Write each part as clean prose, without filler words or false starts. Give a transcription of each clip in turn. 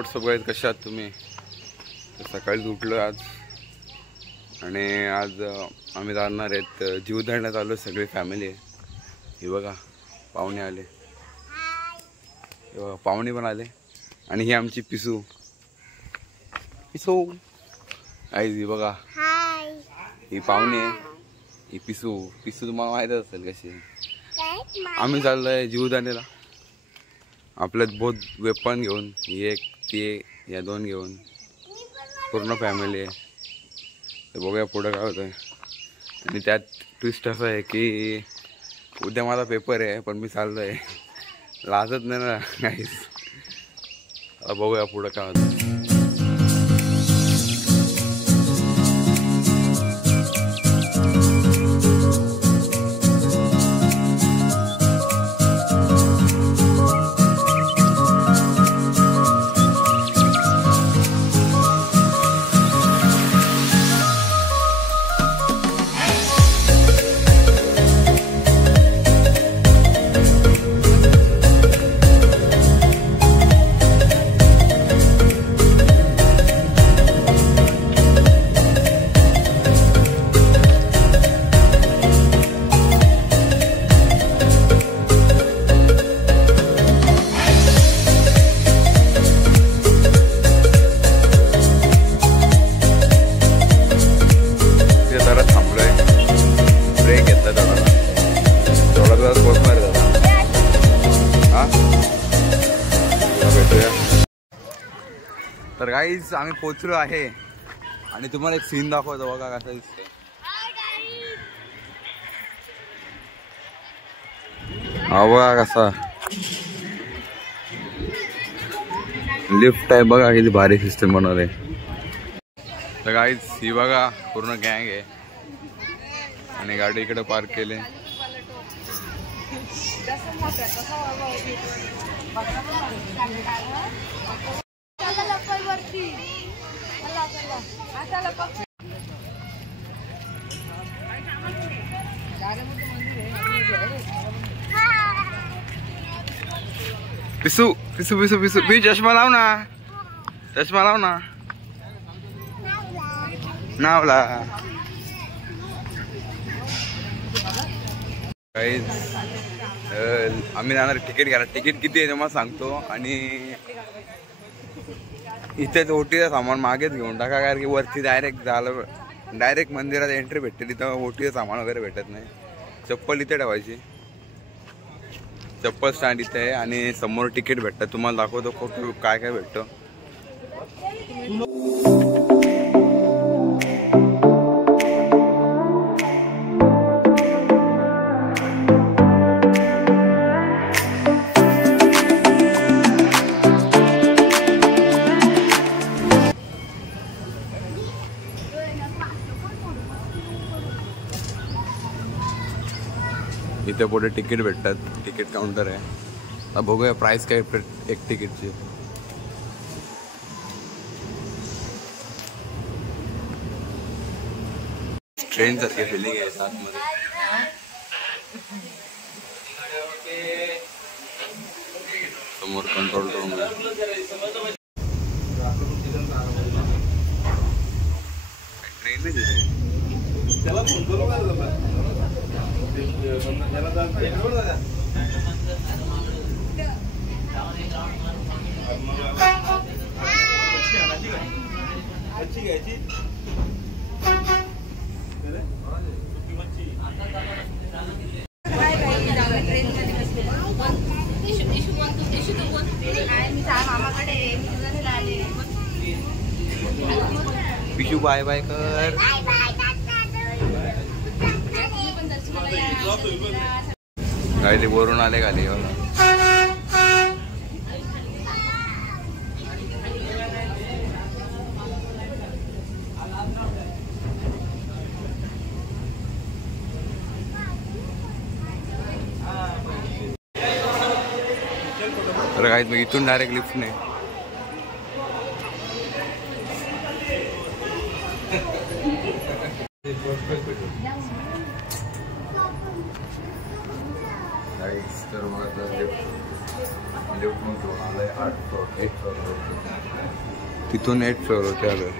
WhatsApp कशा आहात तुम्ही? सकाळीच उठलो आज आणि आज आम्ही जाणार आहेत जीवदाण्यात आलो सगळी फॅमिली. हे बघा पाहुणे आले, हे बघा पाहुणे पण आले आणि ही आमची पिसू आई. ही बघा ही पाहुणे, ही पिसू तुम्हाला माहीतच असेल कशी. आम्ही चाललोय जीवदाण्याला आपल्यात बहुत वेपन घेऊन, एक ते या दोन घेऊन पूर्ण फॅमिली आहे. तर बघूया पुढं काय होतं. आणि त्यात ट्विस्ट असं आहे की उद्या माझा पेपर आहे पण मी चाललो आहे, लाजत नाही ना काहीच. बघूया पुढं काय होतं. तर गाईज आम्ही पोचलो आहे आणि तुम्हाला एक सीन दाखवतो बघा कसा दिसतोय. हा बघा कसा लिफ्ट आहे, बघा किती भारी सिस्टम बनवलंय. तर गाईज ही बघा पूर्ण गँग आहे आणि गाडी इकडे पार्क केले. पिसू पिसू पिसू पिसू पी चष्मा लाव ना, चष्मा लाव ना. नावला आम्ही जाणार तिकीट घ्यायला. तिकीट किती आहे तुम्हाला सांगतो. आणि इथेच ओटीचं सामान मागेच घेऊन टाका, कारण की वरती डायरेक्ट मंदिरात एंट्री भेटते, तिथं ओटीचं सामान वगैरे भेटत नाही. चप्पल इथे ठेवायची, चप्पल स्टँड इथे आहे आणि समोर तिकीट भेटतं. तुम्हाला दाखवतो खूप काय काय भेटतं. इथे पुढे तिकीट भेटतात, तिकीट काउंटर आहे. आता बघूया प्राइस काय एक तिकीटची. ट्रेन सारखी फिलिंग आहे आतमध्ये. समोर कंट्रोल रूम आहे. ट्रेन नाही पिशू बाय बाय कर. गाडी वरून आले खाली. तर काय मग इथून डायरेक्ट लिफ्ट नाही. तर मग तिथून 8 फ्लोअर होते आलोय.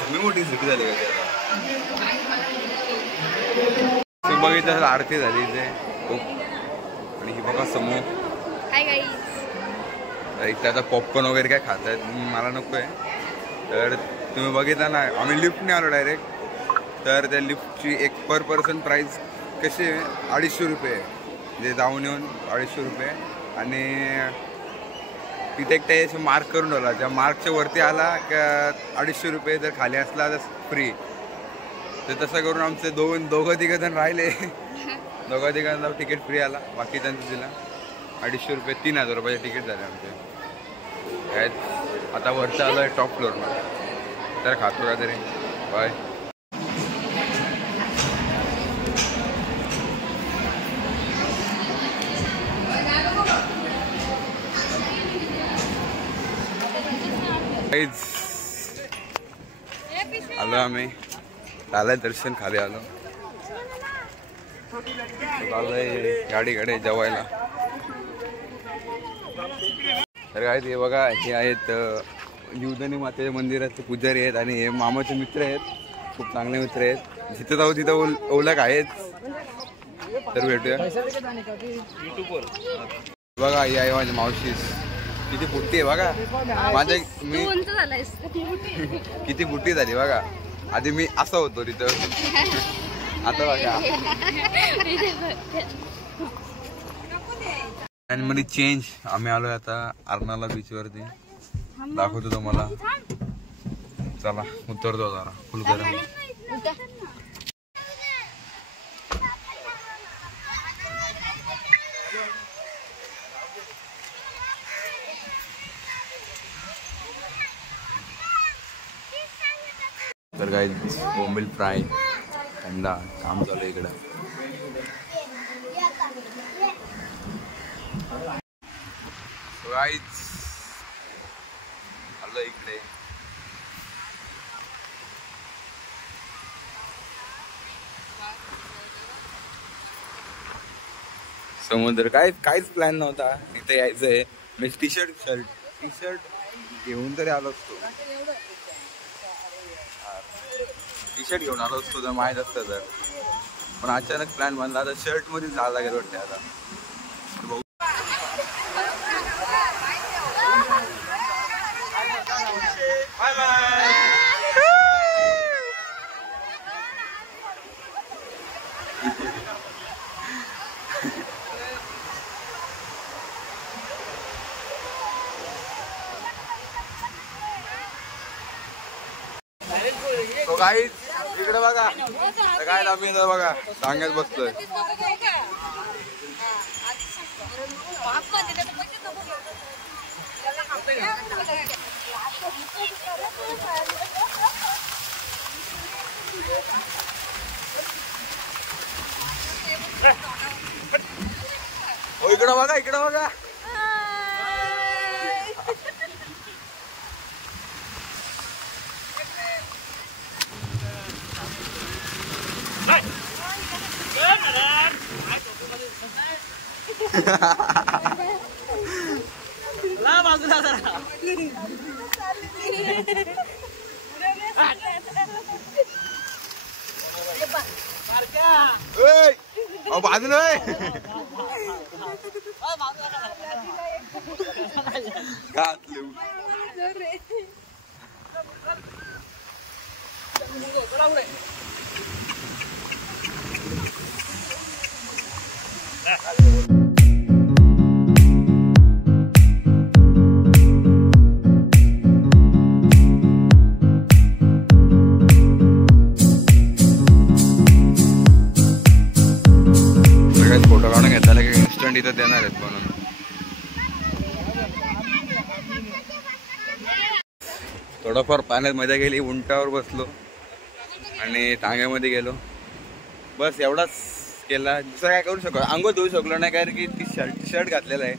कमी मोठी सिटी झाली का त्याला बघितलं आरती झाली इथे आणि ही बघा समोर इथे आता पॉपकॉर्न वगैरे काय खात आहेत मला नको आहे तर तुम्ही बघितलं ना आम्ही लिफ्टने आलो डायरेक्ट तर त्या लिफ्टची एक पर पर्सन प्राईस कशी आहे 250 रुपये म्हणजे जाऊन येऊन 250 रुपये आणि तिथे एक त्याचे मार्क करून ठेवला त्या मार्कच्या वरती आला का 250 रुपये जर खाली असला तर फ्री तर तसं करून आमचे दोघं तिघं जण राहिले दोघं तिघांना तिकीट फ्री आला बाकी त्यांचं दिला 250 रुपये 3000 रुपयाचे तिकीट झाले आमचे आता वरचं आलं आहे टॉप फ्लोअरला तर खातो का तरी बाय आलो आम्ही आलाय दर्शन खाली आलो गाडीकडे जेवायला तर काय ते बघा हे आहेत जीवदानी मातेच्या मंदिराचे पुजारी आहेत आणि हे मामाचे मित्र आहेत खूप चांगले मित्र आहेत जिथं जाऊ तिथं ओळख आहेत तर भेटूया बघा ही आहे माझ्या मावशीस किती बुट्टी आहे बघा माझ्या मी किती बुट्टी झाली बघा आधी मी असा होतो तिथं आता बघा आणि मध्ये चेंज आम्ही आलोय आता अर्नाला बीच वरती दाखवतो तुम्हाला चला उतरतो जरा फुल गरम तर काय बोंबील फ्राय अंडा काम चालू इकडं आलो इकडे समुद्र काहीच प्लॅन नव्हता इथे यायचंय मी टी शर्ट घेऊन तरी आलो असतो टी शर्ट घेऊन आलो असतो जर माहीत असतं तर पण अचानक प्लॅन बनला तर शर्ट मध्ये जायला लागेल वाटते आता गाईड इकडे बघा गाईड आम्ही बघा सांगत बसतोय इकडं बघा इकडं बघा. बाजूला फोटो काढून घेतला की इन्स्टंट इथं देणार आहेत म्हणून. थोडंफार पाण्यात मजा गेली, उंटावर बसलो आणि टांग्यामध्ये गेलो, बस एवढाच केला. दुसरं काय करू शकतो, अंघोळ धुवू शकलो नाही कारण की टी शर्ट घातलेला आहे.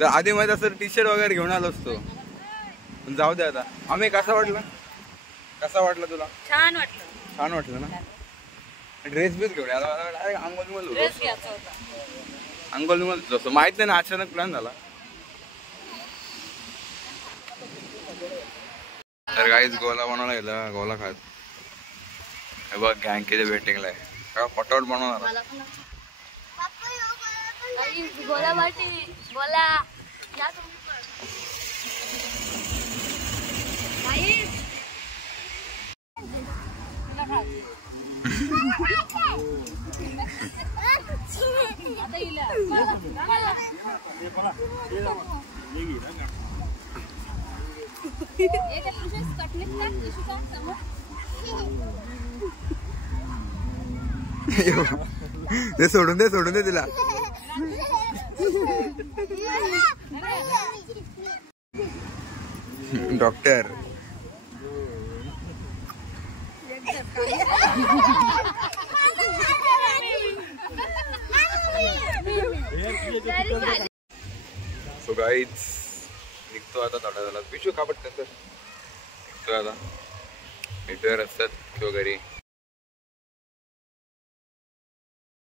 तर आधी मध्ये असं टी शर्ट वगैरे घेऊन आलो असतो, पण जाऊ दे आता. आम्ही कसा वाटला तुला? छान वाटलं ना. ड्रेस बीस घेऊन अंघोळ जसं माहित नाही ना, अचानक प्लॅन झाला. तर काहीच गोला बनवला गेला, गोला खात बघ गँकेच्या वेटिंगला आहे का पटवट बनवणार. ते सोडून दे तिला. डॉक्टर सो गाईज निघतो आता थोड्या वेळाला. पिशू कापट कसं निघतो आता, भेटूया रस्त्यात किंवा घरी.